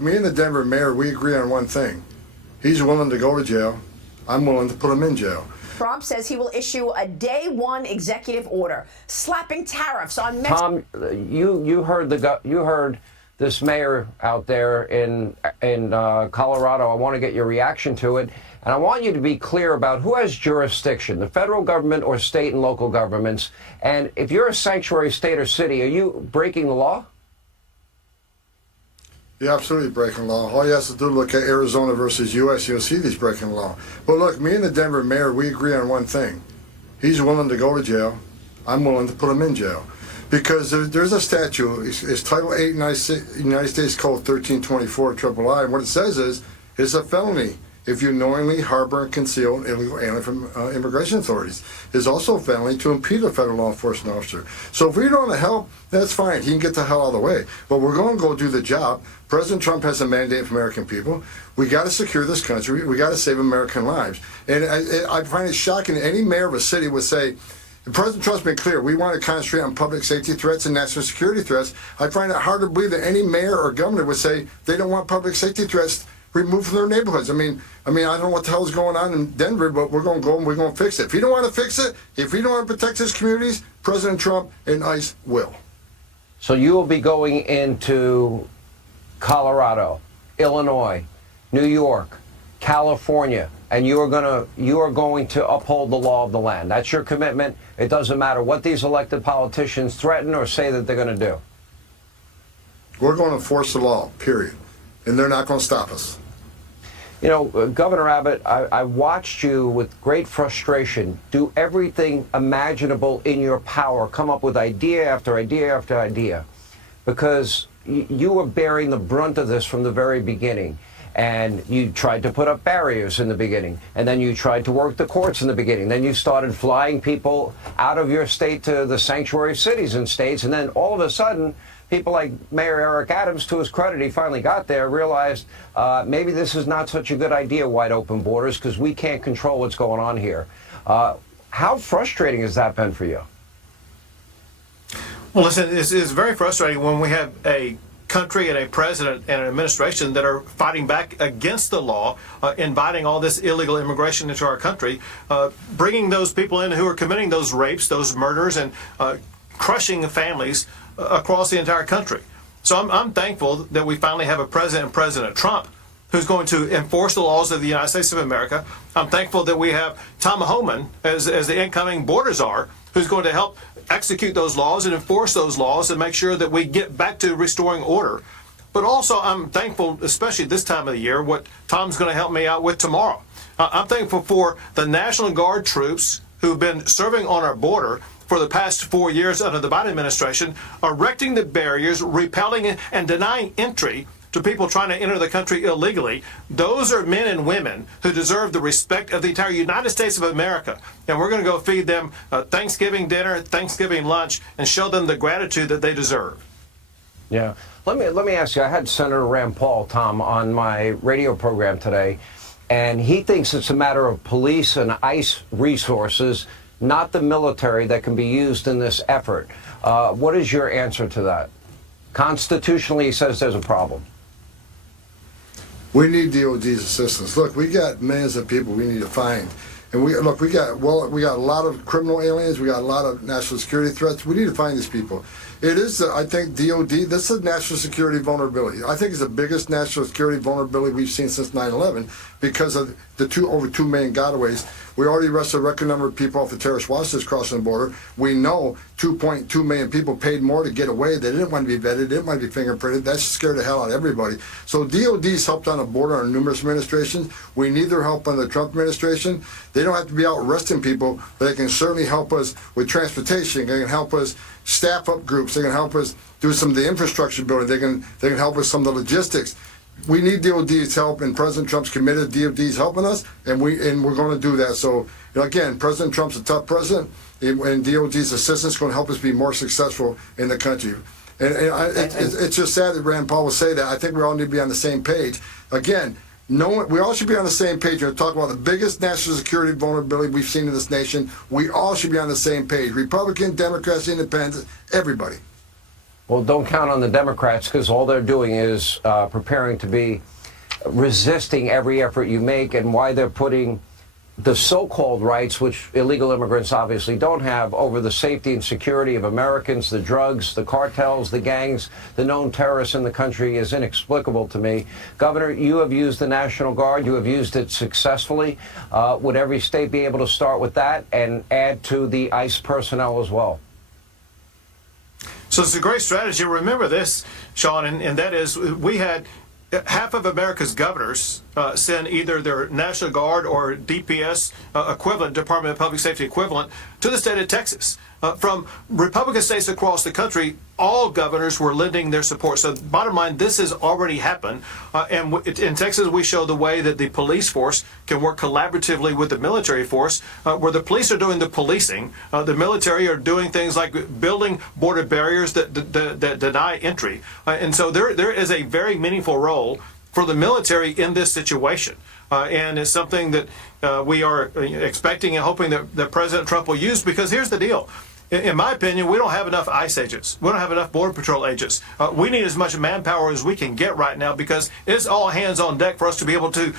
Me and the Denver mayor, we agree on one thing. He's willing to go to jail. I'm willing to put him in jail. Trump says he will issue a day one executive order slapping tariffs on Mexico. Tom, you heard this mayor out there in Colorado. I want to get your reaction to it, and I want you to be clear about who has jurisdiction, the federal government or state and local governments. And if you're a sanctuary state or city, are you breaking the law? You're absolutely breaking law. All you have to do is look at Arizona versus U.S. You'll see these breaking law. But look, me and the Denver mayor, we agree on one thing. He's willing to go to jail. I'm willing to put him in jail. Because there's a statute, it's Title 8 United States Code 1324 III, and what it says is, it's a felony if you knowingly harbor and conceal an illegal alien from immigration authorities. It's also a felony to impede a federal law enforcement officer. So if we don't want to help, that's fine. He can get the hell out of the way. But we're going to go do the job. President Trump has a mandate for American people. We got to secure this country. We got to save American lives. And I find it shocking that any mayor of a city would say, President Trump's been clear, we want to concentrate on public safety threats and national security threats. I find it hard to believe that any mayor or governor would say they don't want public safety threats removed from their neighborhoods. I mean, I don't know what the hell is going on in Denver, but we're going to go and we're going to fix it. If he don't want to fix it, if he don't want to protect his communities, President Trump and ICE will. So you will be going into Colorado, Illinois, New York, California, and you are going to uphold the law of the land. That's your commitment. It doesn't matter what these elected politicians threaten or say that they're going to do. We're going to enforce the law, period. And they're not going to stop us. You know, Governor Abbott, I watched you with great frustration do everything imaginable in your power, come up with idea after idea after idea, because you were bearing the brunt of this from the very beginning. And you tried to put up barriers in the beginning, and then you tried to work the courts in the beginning. Then you started flying people out of your state to the sanctuary cities and states, and then all of a sudden, people like Mayor Eric Adams, to his credit, he finally got there, realized maybe this is not such a good idea, wide open borders, because we can't control what's going on here. How frustrating has that been for you? Well, listen, it's very frustrating when we have a country and a president and an administration that are fighting back against the law, inviting all this illegal immigration into our country, bringing those people in who are committing those rapes, those murders, and crushing families across the entire country. So I'm thankful that we finally have a president, President Trump, who's going to enforce the laws of the United States of America. I'm thankful that we have Tom Homan as the incoming border czar, who's going to help execute those laws and enforce those laws and make sure that we get back to restoring order. But also I'm thankful, especially this time of the year, what Tom's going to help me out with tomorrow. I'm thankful for the National Guard troops who've been serving on our border for the past 4 years under the Biden administration, erecting the barriers, repelling and denying entry to people trying to enter the country illegally. Those are men and women who deserve the respect of the entire United States of America. And we're going to go feed them Thanksgiving dinner, Thanksgiving lunch, and show them the gratitude that they deserve. Yeah. Let me ask you, I had Senator Rand Paul, Tom, on my radio program today, and he thinks it's a matter of police and ICE resources, not the military, that can be used in this effort. What is your answer to that? Constitutionally, he says there's a problem. We need DOD's assistance. Look, we got millions of people we need to find. And we got a lot of criminal aliens. We got a lot of national security threats. We need to find these people. It is, I think, DOD, this is a national security vulnerability. I think it's the biggest national security vulnerability we've seen since 9/11 because of the over 2 million gotaways. We already arrested a record number of people off the terrorist watch list crossing the border. We know 2.2 million people paid more to get away. They didn't want to be vetted. They didn't want to be fingerprinted. That scared the hell out of everybody. So DOD's helped on the border on numerous administrations. We need their help on the Trump administration. They don't have to be out arresting people, but they can certainly help us with transportation. They can help us staff up groups. They can help us do some of the infrastructure building. They can help us some of the logistics. We need DOD's help, and President Trump's committed. DOD's helping us, and we're going to do that. So, again, President Trump's a tough president, and DOD's assistance is going to help us be more successful in the country. It's just sad that Rand Paul will say that. I think we all need to be on the same page. Again, we all should be on the same page. We're talking about the biggest national security vulnerability we've seen in this nation. We all should be on the same page. Republicans, Democrats, Independents, everybody. Well, don't count on the Democrats, because all they're doing is preparing to be resisting every effort you make, and why they're putting the so-called rights, which illegal immigrants obviously don't have, over the safety and security of Americans, the drugs, the cartels, the gangs, the known terrorists in the country, is inexplicable to me. Governor, you have used the National Guard. You have used it successfully. Would every state be able to start with that and add to the ICE personnel as well? So it's a great strategy. Remember this, Sean, and that is, we had half of America's governors send either their National Guard or DPS equivalent, Department of Public Safety equivalent, to the state of Texas. From Republican states across the country, all governors were lending their support. So bottom line, this has already happened. And in Texas, we show the way that the police force can work collaboratively with the military force, where the police are doing the policing. The military are doing things like building border barriers that deny entry. And so there is a very meaningful role for the military in this situation. And it's something that we are expecting and hoping that President Trump will use, because here's the deal. In my opinion, we don't have enough ICE agents. We don't have enough Border Patrol agents. We need as much manpower as we can get right now, because it's all hands on deck for us to be able to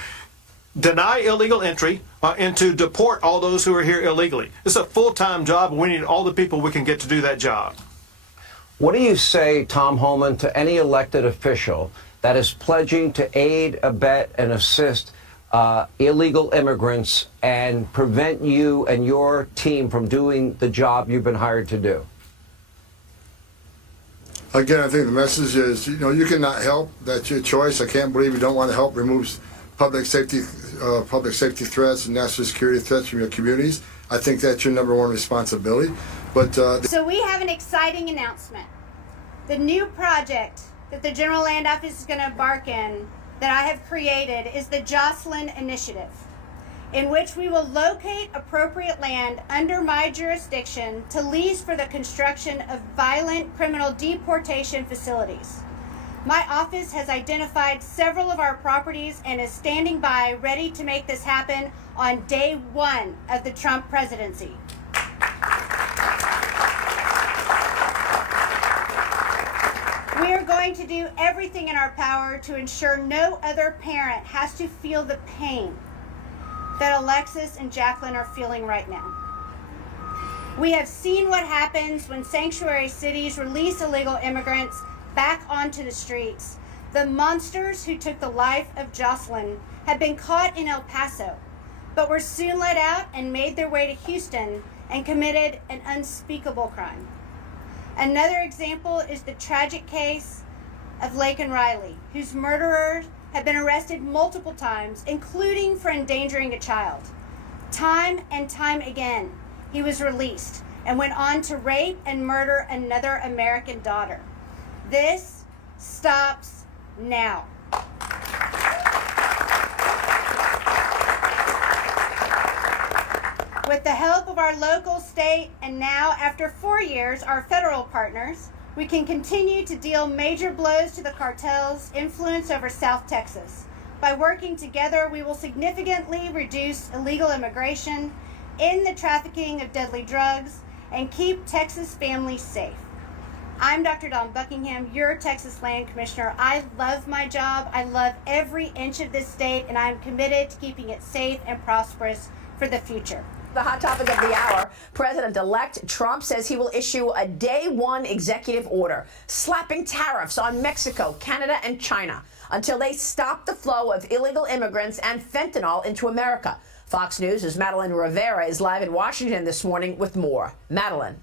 deny illegal entry and to deport all those who are here illegally. It's a full-time job, and we need all the people we can get to do that job. What do you say, Tom Homan, to any elected official that is pledging to aid, abet, and assist illegal immigrants and prevent you and your team from doing the job you've been hired to do? Again, I think the message is, you cannot help. That's your choice. I can't believe you don't want to help remove public safety threats and national security threats from your communities. I think that's your number one responsibility. But so we have an exciting announcement. The new project that the General Land Office is going to embark in, that I have created, is the Jocelyn Initiative, in which we will locate appropriate land under my jurisdiction to lease for the construction of violent criminal deportation facilities. My office has identified several of our properties and is standing by, ready to make this happen on day one of the Trump presidency. We are going to do everything in our power to ensure no other parent has to feel the pain that Alexis and Jacqueline are feeling right now. We have seen what happens when sanctuary cities release illegal immigrants back onto the streets. The monsters who took the life of Jocelyn have been caught in El Paso, but were soon let out and made their way to Houston and committed an unspeakable crime. Another example is the tragic case of Laken Riley, whose murderers have been arrested multiple times, including for endangering a child. Time and time again, he was released and went on to rape and murder another American daughter. This stops now. With the help of our local, state, and now, after 4 years, our federal partners, we can continue to deal major blows to the cartel's influence over South Texas. By working together, we will significantly reduce illegal immigration, end the trafficking of deadly drugs, and keep Texas families safe. I'm Dr. Dawn Buckingham, your Texas Land Commissioner. I love my job. I love every inch of this state, and I'm committed to keeping it safe and prosperous for the future. The hot topic of the hour, President-elect Trump says he will issue a day one executive order slapping tariffs on Mexico, Canada, and China until they stop the flow of illegal immigrants and fentanyl into America. Fox News' Madeline Rivera is live in Washington this morning with more. Madeline.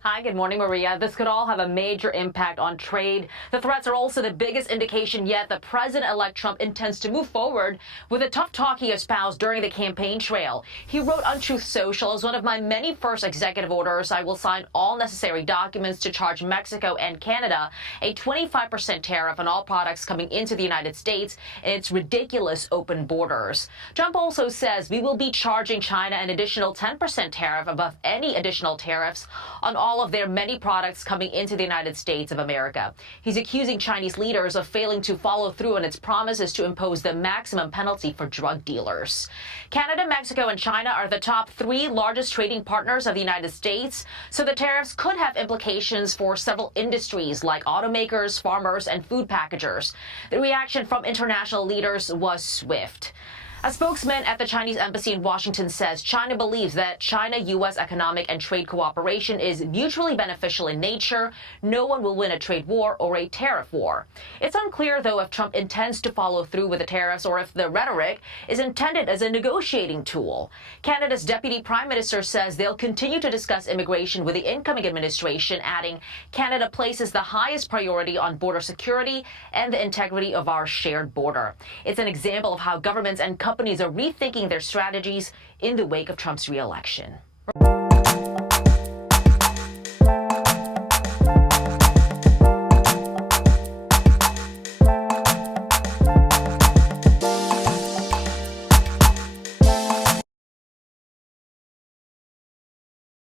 Hi, good morning, Maria. This could all have a major impact on trade. The threats are also the biggest indication yet that President-elect Trump intends to move forward with a tough talk he espoused during the campaign trail. He wrote on Truth Social, as one of my many first executive orders, I will sign all necessary documents to charge Mexico and Canada a 25% tariff on all products coming into the United States and its ridiculous open borders. Trump also says we will be charging China an additional 10% tariff above any additional tariffs on all all of their many products coming into the United States of America. He's accusing Chinese leaders of failing to follow through on its promises to impose the maximum penalty for drug dealers. Canada, Mexico, and China are the top 3 largest trading partners of the United States, so the tariffs could have implications for several industries like automakers, farmers, and food packagers. The reaction from international leaders was swift. A spokesman at the Chinese embassy in Washington says China believes that China-U.S. economic and trade cooperation is mutually beneficial in nature. No one will win a trade war or a tariff war. It's unclear, though, if Trump intends to follow through with the tariffs or if the rhetoric is intended as a negotiating tool. Canada's Deputy Prime Minister says they'll continue to discuss immigration with the incoming administration, adding, Canada places the highest priority on border security and the integrity of our shared border. It's an example of how governments and companies are rethinking their strategies in the wake of Trump's re-election.